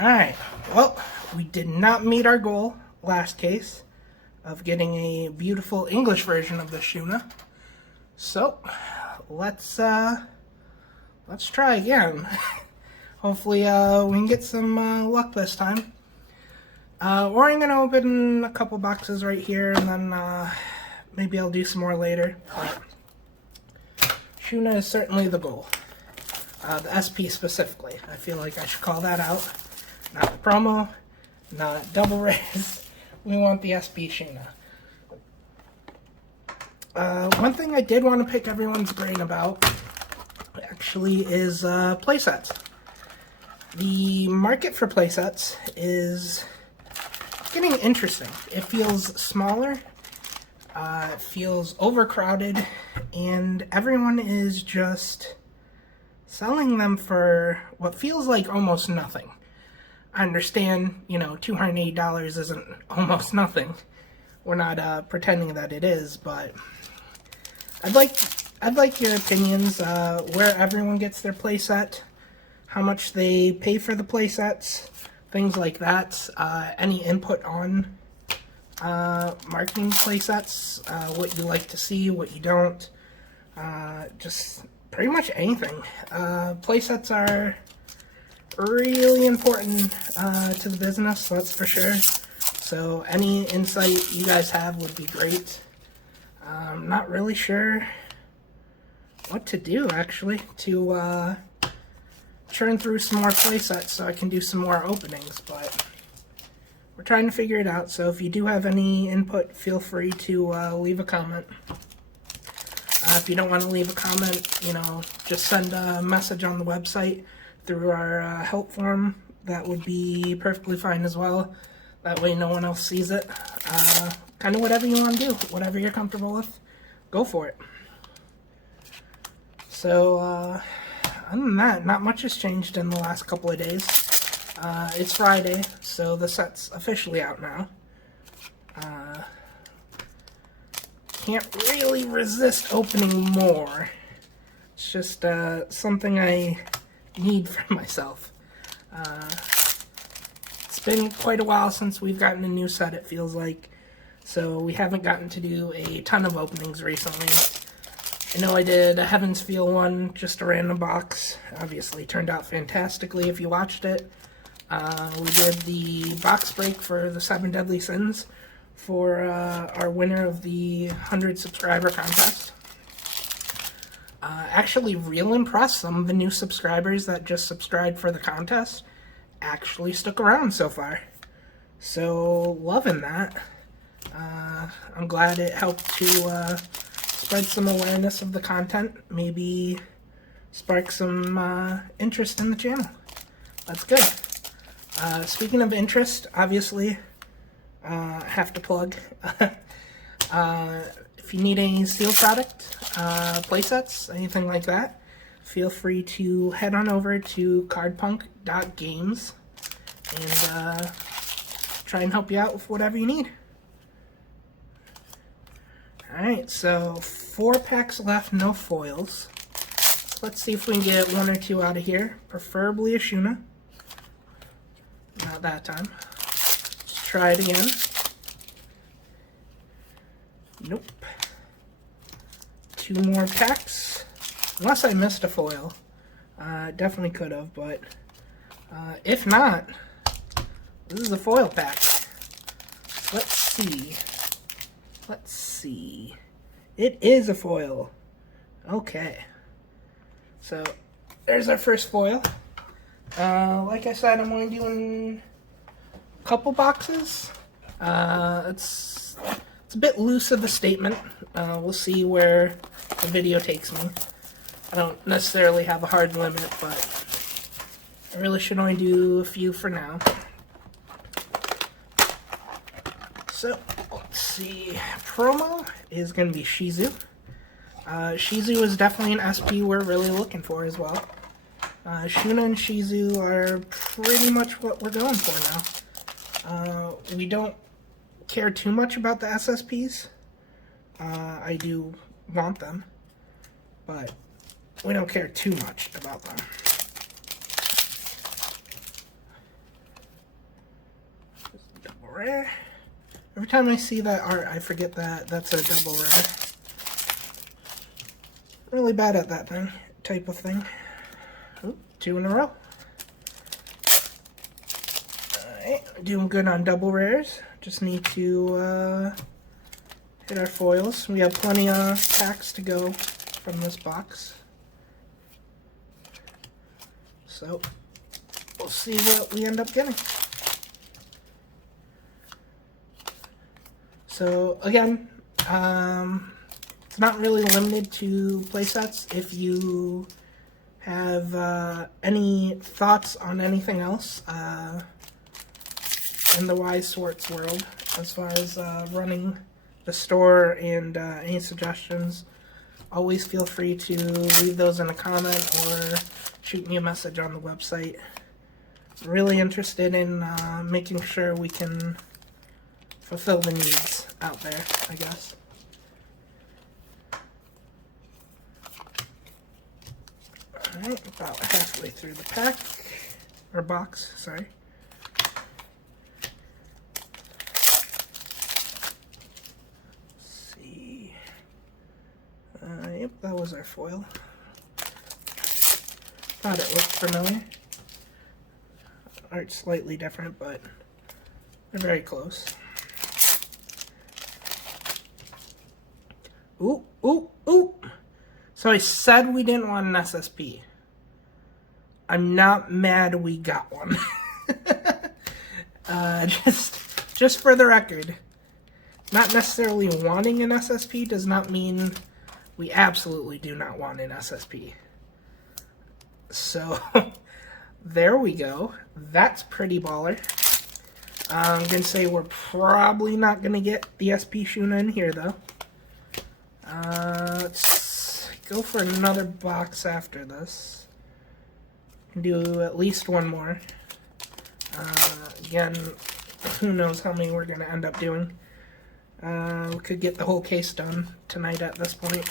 Alright, well, we did not meet our goal last case of getting a beautiful English version of the Shuna. So, let's try again. Hopefully, we can get some luck this time. Or I'm gonna open a couple boxes right here, and then maybe I'll do some more later. But Shuna is certainly the goal. The SP specifically. I feel like I should call that out. Not the promo, not double raise. We want the SP Shuna. One thing I did want to pick everyone's brain about, actually, is playsets. The market for playsets is getting interesting. It feels smaller, it feels overcrowded, and everyone is just selling them for what feels like almost nothing. I understand, you know, $280 isn't almost nothing. We're not pretending that it is, but I'd like your opinions, where everyone gets their playset, how much they pay for the playsets, things like that. Any input on marketing playsets, what you like to see, what you don't, just pretty much anything. Playsets are really important to the business, that's for sure. So any insight you guys have would be great. I'm not really sure what to do, actually, to churn through some more playsets so I can do some more openings, but we're trying to figure it out. So if you do have any input, feel free to leave a comment. If you don't want to leave a comment, you know, just send a message on the website through our help form. That would be perfectly fine as well. That way no one else sees it. Kind of whatever you want to do, whatever you're comfortable with, go for it. So, other than that, not much has changed in the last couple of days. It's Friday, so the set's officially out now. Can't really resist opening more. It's just something I need for myself. It's been quite a while since we've gotten a new set, it feels like. So we haven't gotten to do a ton of openings recently. I know I did a Heaven's Feel one, just a random box. Obviously turned out fantastically if you watched it. We did the box break for the 7 Deadly Sins for our winner of the 100 subscriber contest. Actually real impressed. Some of the new subscribers that just subscribed for the contest actually stuck around so far. So, loving that. I'm glad it helped to spread some awareness of the content, maybe spark some interest in the channel. That's good. Speaking of interest, obviously, I have to plug. If you need any steel product, playsets, anything like that, feel free to head on over to cardpunk.games and try and help you out with whatever you need. Alright, so 4 packs left, no foils. Let's see if we can get 1 or 2 out of here. Preferably a Shuna. Not that time. Let's try it again. Nope. 2 more packs. Unless I missed a foil. Definitely could have, but if not, this is a foil pack. Let's see. Let's see. It is a foil. Okay. So, there's our first foil. Like I said, I'm only doing a couple boxes. It's a bit loose of a statement. We'll see where the video takes me. I don't necessarily have a hard limit, but I really should only do a few for now. So, let's see. Promo is going to be Shizu. Shizu is definitely an SP we're really looking for as well. Shuna and Shizu are pretty much what we're going for now. We don't care too much about the SSPs. I do want them, but we don't care too much about them. rare. Every time I see that art, I forget that that's a double rare. Really bad at that type of thing. Oop, 2 in a row. Alright, doing good on double rares. Just need to hit our foils. We have plenty of packs to go from this box. So, we'll see what we end up getting. So, again, it's not really limited to playsets. If you have any thoughts on anything else in the weiss schwarz world, as far as running the store and any suggestions, always feel free to leave those in a comment or shoot me a message on the website. I'm really interested in making sure we can fulfill the needs out there, I guess. Alright, about halfway through the pack, or box, sorry. Let's see. Yep, that was our foil. Thought it looked familiar. Art's slightly different, but they're very close. Ooh, ooh, ooh! So I said we didn't want an SSP. I'm not mad we got one. Just for the record, not necessarily wanting an SSP does not mean we absolutely do not want an SSP. So, there we go. That's pretty baller. I'm going to say we're probably not going to get the SP Shuna in here, though. Let's go for another box after this. Do at least one more. Again, who knows how many we're going to end up doing. We could get the whole case done tonight at this point.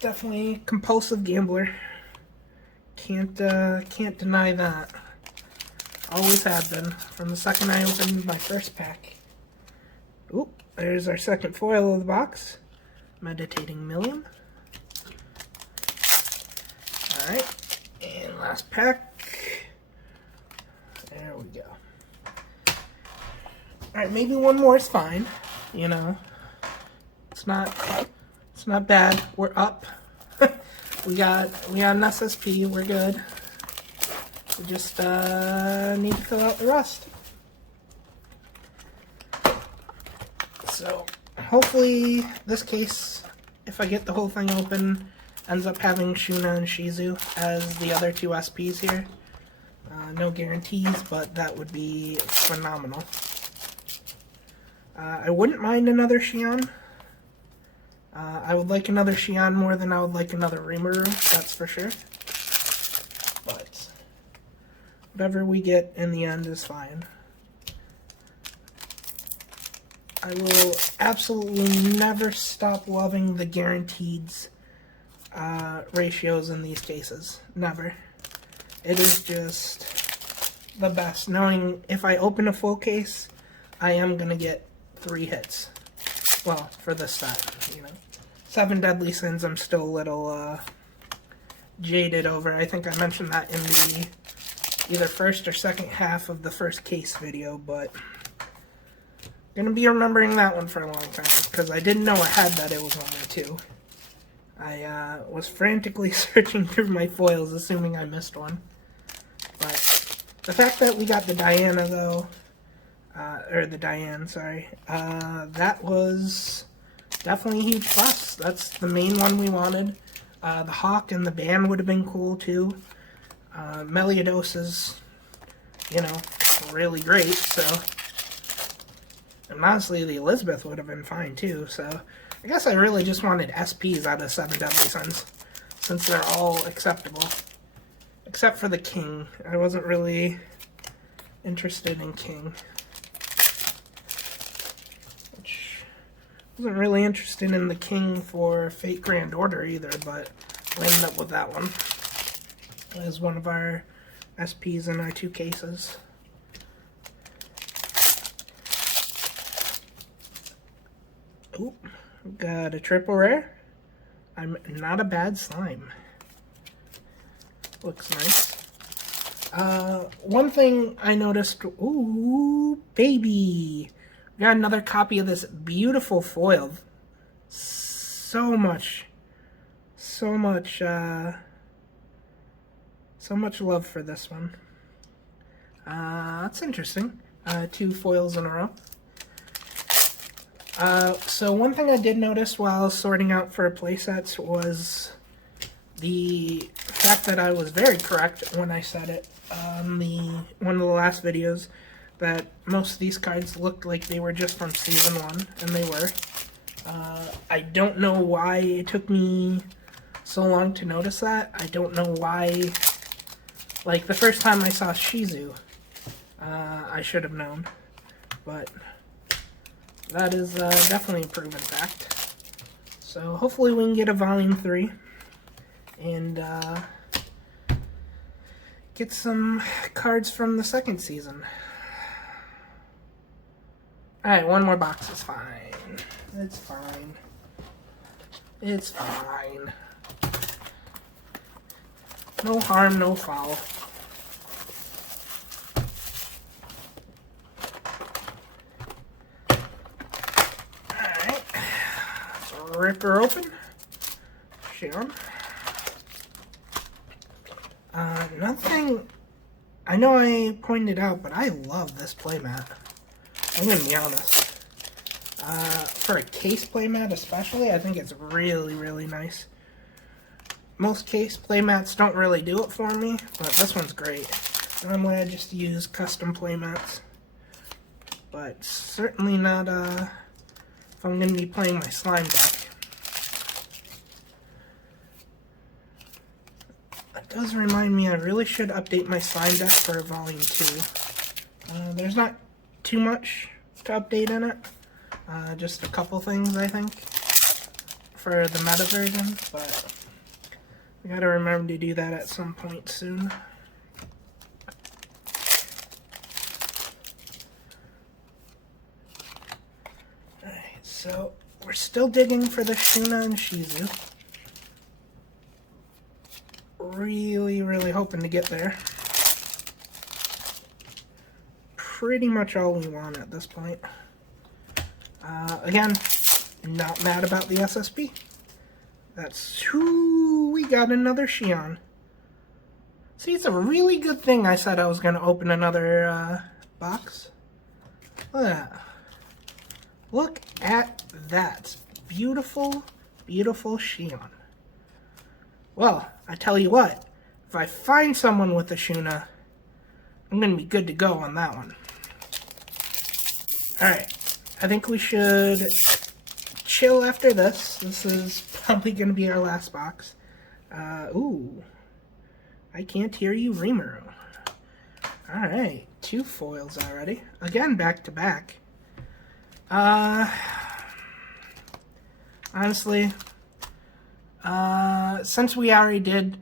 Definitely compulsive gambler. Can't deny that. Always have been. From the second I opened my first pack. Oop, there's our second foil of the box. Meditating Million. Alright, and last pack. There we go. Alright, maybe one more is fine. You know, it's not bad. We're up. we got an SSP. We're good. We just need to fill out the rest. So hopefully this case, if I get the whole thing open, ends up having Shuna and Shizu as the other two SPs here. No guarantees, but that would be phenomenal. I wouldn't mind another Xian. I would like another Xian more than I would like another Rimuru, that's for sure. But whatever we get in the end is fine. I will absolutely never stop loving the guaranteeds ratios in these cases. Never. It is just the best. Knowing if I open a full case, I am going to get 3 hits. Well, for this set, you know. 7 Deadly Sins I'm still a little jaded over. I think I mentioned that in the either first or second half of the first case video, but I'm gonna be remembering that one for a long time, because I didn't know ahead that it was only 2. I was frantically searching through my foils, assuming I missed one. But the fact that we got the Diana, though, or the Diane, sorry, that was definitely a huge plus. That's the main one we wanted. The Hawk and the Band would have been cool, too. Meliodas is, you know, really great, so. And honestly, the Elizabeth would have been fine, too, so. I guess I really just wanted SPs out of 7 Deadly Sins, since they're all acceptable. Except for the King. I wasn't really interested in King. Wasn't really interested in the King for Fate Grand Order either, but we ended up with that one as one of our SPs in our 2 cases. Oop, got a triple rare. I'm not a bad slime. Looks nice. One thing I noticed, ooh, baby. We got another copy of this beautiful foil. So much love for this one. That's interesting. 2 foils in a row. So one thing I did notice while sorting out for playsets was the fact that I was very correct when I said it on one of the last videos, that most of these cards looked like they were just from Season 1, and they were. I don't know why it took me so long to notice that. I don't know why, like, the first time I saw Shizu, I should have known, but that is definitely a proven fact. So hopefully we can get a Volume 3 and get some cards from the second season. Alright, one more box is fine. It's fine. It's fine. No harm, no foul. Alright. Let's rip her open. Sharon. Nothing. I know I pointed out, but I love this playmat. I'm gonna be honest. For a case playmat especially, I think it's really, really nice. Most case playmats don't really do it for me, but this one's great. Normally I just use custom playmats, but certainly not if I'm gonna be playing my slime deck. That does remind me I really should update my slime deck for Volume 2. There's not too much to update in it. Just a couple things, I think, for the meta version, but we gotta remember to do that at some point soon. Alright, so we're still digging for the Shuna and Shizu. Really, really hoping to get there. Pretty much all we want at this point. Again, not mad about the SSP. That's who we got another Xion. See, it's a really good thing I said I was going to open another box. Look at that. Look at that. Beautiful, beautiful Xion. Well, I tell you what, if I find someone with a Shuna, I'm going to be good to go on that one. Alright, I think we should chill after this. This is probably going to be our last box. Ooh, I can't hear you, Rimuru. Alright, 2 foils already. Again, back to back. Honestly, since we already did,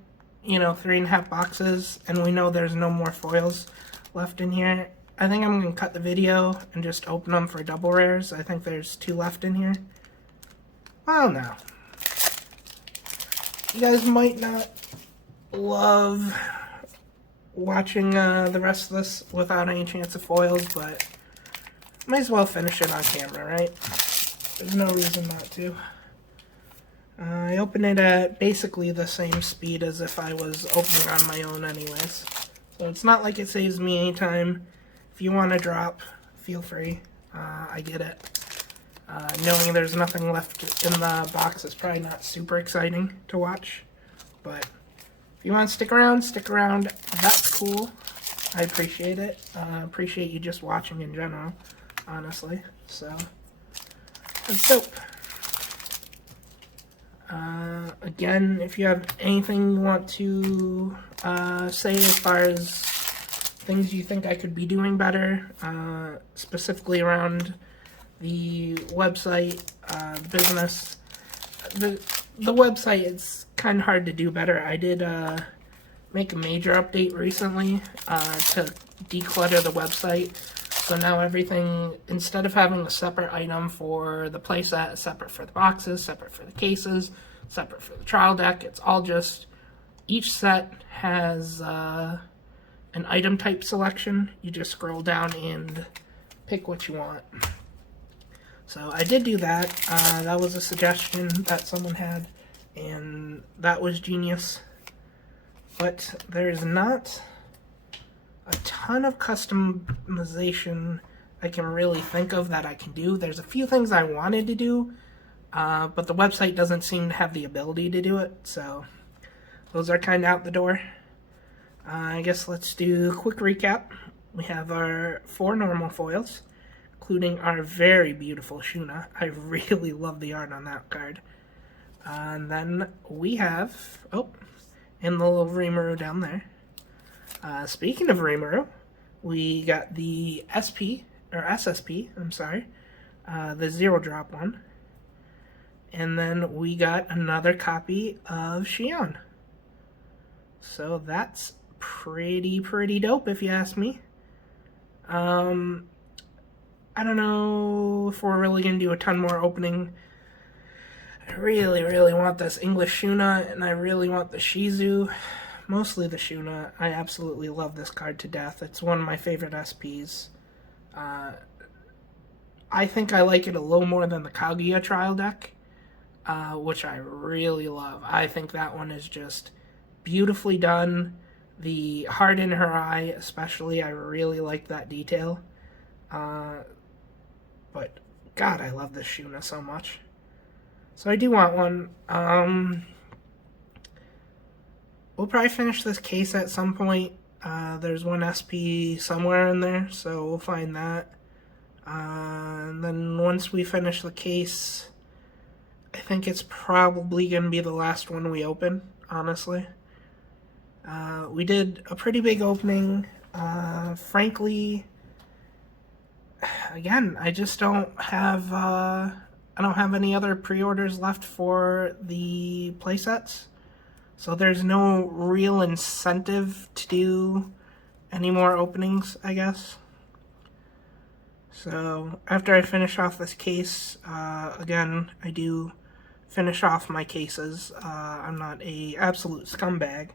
3.5 boxes, and we know there's no more foils left in here, I think I'm going to cut the video and just open them for double rares. I think there's 2 left in here. Well, no. You guys might not love watching the rest of this without any chance of foils, but might as well finish it on camera, right? There's no reason not to. I open it at basically the same speed as if I was opening on my own anyways. So it's not like it saves me any time. If you want to drop, feel free. I get it. Knowing there's nothing left in the box is probably not super exciting to watch. But if you want to stick around, that's cool. I appreciate it. Appreciate you just watching in general, honestly. So, it's dope. Again, if you have anything you want to say as far as things you think I could be doing better, specifically around the website, business. The website, it's kind of hard to do better. I did make a major update recently to declutter the website. So now everything, instead of having a separate item for the playset, separate for the boxes, separate for the cases, separate for the trial deck, it's all just, each set has an item type selection. You just scroll down and pick what you want. So I did do that. That was a suggestion that someone had, and that was genius. But there's not a ton of customization I can really think of that I can do. There's a few things I wanted to do, but the website doesn't seem to have the ability to do it, so those are kind of out the door. I guess let's do a quick recap. We have our 4 normal foils, including our very beautiful Shuna. I really love the art on that card. And then we have, and the little Rimuru down there. Speaking of Rimuru, we got the SSP, the 0-drop one. And then we got another copy of Xion. So that's pretty dope if you ask me. I don't know if we're really going to do a ton more opening. I really want this English Shuna, and I really want the Shizu. Mostly the Shuna. I absolutely love this card to death. It's one of my favorite SPs. I think I like it a little more than the Kaguya trial deck, which I really love. I think that one is just beautifully done. The heart in her eye, especially, I really like that detail. But, God, I love this Shuna so much. So I do want one. We'll probably finish this case at some point. There's one SP somewhere in there, so we'll find that. And then once we finish the case, I think it's probably going to be the last one we open, honestly. We did a pretty big opening. Frankly, again, I just don't have any other pre-orders left for the playsets. So there's no real incentive to do any more openings, I guess. So after I finish off this case, again, I do finish off my cases. I'm not a absolute scumbag.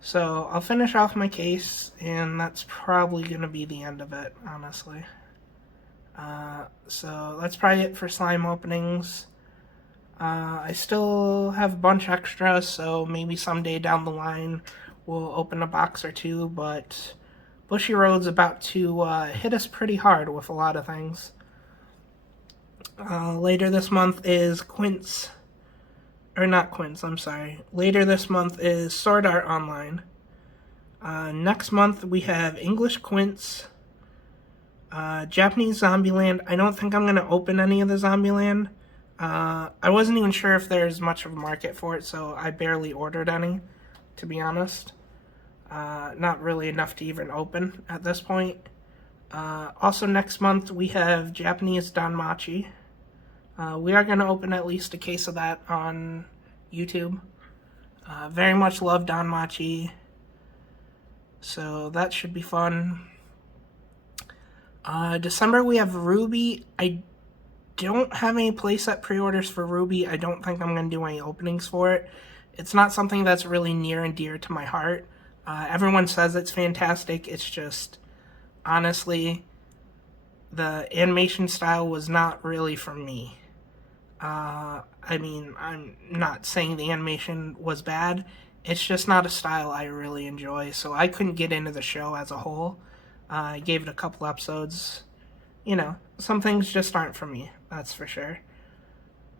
So I'll finish off my case, and that's probably going to be the end of it, honestly. So that's probably it for slime openings. I still have a bunch extra, so maybe someday down the line we'll open a box or two, but Bushiroad's about to hit us pretty hard with a lot of things. Later this month is Later this month is Sword Art Online. Next month we have English Quince, Japanese Zombieland. I don't think I'm going to open any of the Zombieland. I wasn't even sure if there's much of a market for it, so I barely ordered any, to be honest. Not really enough to even open at this point. Also next month we have Japanese Danmachi. We are going to open at least a case of that on YouTube. Very much love Danmachi, so that should be fun. December we have Ruby. I don't have any playset pre-orders for Ruby. I don't think I'm going to do any openings for it. It's not something that's really near and dear to my heart. Everyone says it's fantastic. It's just, honestly, the animation style was not really for me. I mean, I'm not saying the animation was bad. It's just not a style I really enjoy, so I couldn't get into the show as a whole. I gave it a couple episodes. You know, some things just aren't for me, that's for sure.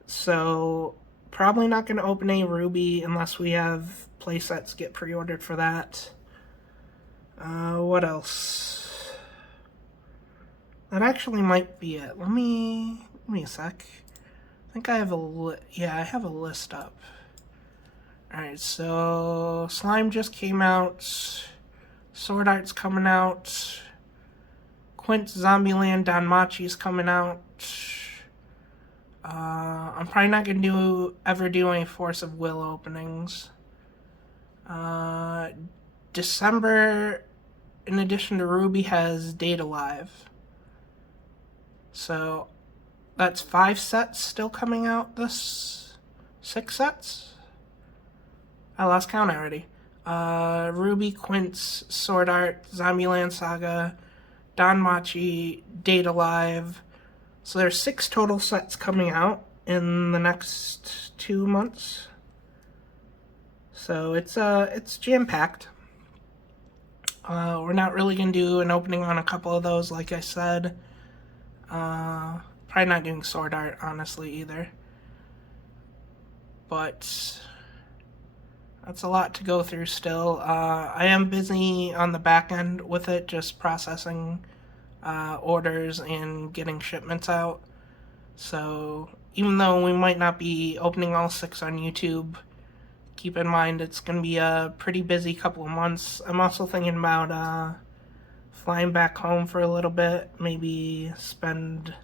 So, probably not going to open any Ruby unless we have playsets get pre-ordered for that. What else? That actually might be it. Let me a sec. I think I have I have a list up. Alright, so Slime just came out. Sword Art's coming out. Quint's Zombieland Danmachi's coming out. I'm probably not going to ever do any Force of Will openings. December, in addition to Ruby, has Data Live. So that's 5 sets still coming out this... 6 sets? I lost count already. Ruby, Quince, Sword Art, Zombieland Saga, Danmachi, Data Live. So there's 6 total sets coming out in the next 2 months. So it's jam-packed. We're not really going to do an opening on a couple of those, like I said. Probably not doing Sword Art, honestly, either. But that's a lot to go through still. I am busy on the back end with it, just processing orders and getting shipments out. So even though we might not be opening all 6 on YouTube, keep in mind it's going to be a pretty busy couple of months. I'm also thinking about flying back home for a little bit, maybe spend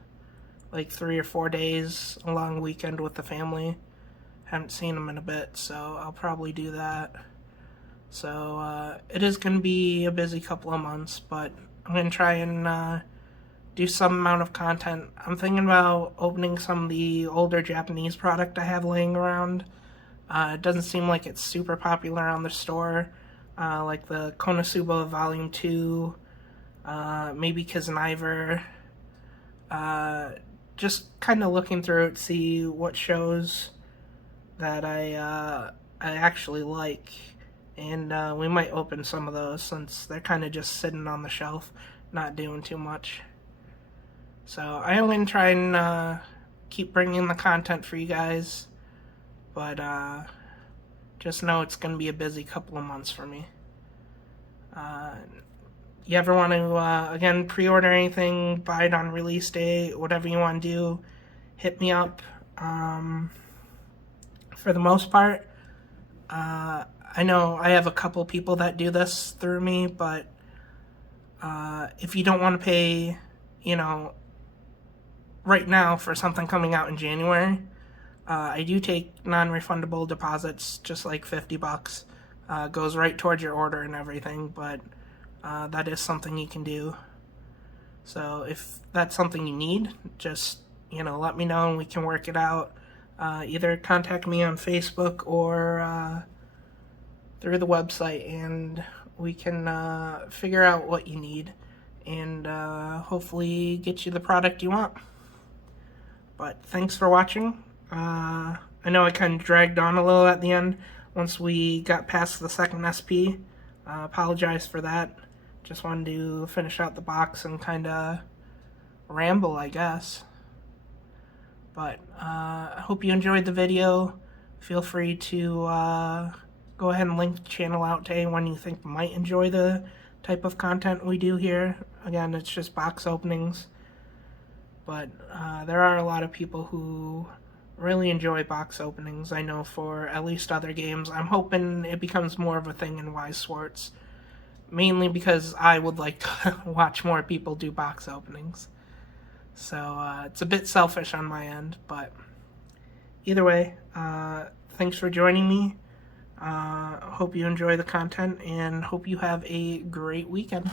like 3 or 4 days, a long weekend with the family. Haven't seen them in a bit, so I'll probably do that. So it is going to be a busy couple of months, but I'm going to try and do some amount of content. I'm thinking about opening some of the older Japanese product I have laying around. It doesn't seem like it's super popular on the store, like the Konosuba Volume 2, maybe Kizeniver. Just kind of looking through it, see what shows that I actually like, and we might open some of those since they're kind of just sitting on the shelf, not doing too much. So I am going to try and keep bringing the content for you guys, but just know it's going to be a busy couple of months for me. You ever want to, again, pre-order anything, buy it on release date, whatever you want to do, hit me up. For the most part, I know I have a couple people that do this through me, but if you don't want to pay, right now for something coming out in January, I do take non-refundable deposits, just like $50. Goes right towards your order and everything, but that is something you can do. So if that's something you need, just, let me know and we can work it out. Either contact me on Facebook or through the website, and we can figure out what you need and hopefully get you the product you want. But thanks for watching. I know I kind of dragged on a little at the end once we got past the second SP. Apologize for that. Just wanted to finish out the box and kind of ramble, I guess. But I hope you enjoyed the video. Feel free to go ahead and link the channel out to anyone you think might enjoy the type of content we do here. Again, it's just box openings. But there are a lot of people who really enjoy box openings, I know, for at least other games. I'm hoping it becomes more of a thing in weiss, schwarz. Mainly because I would like to watch more people do box openings. So it's a bit selfish on my end, but either way, thanks for joining me. Hope you enjoy the content and hope you have a great weekend.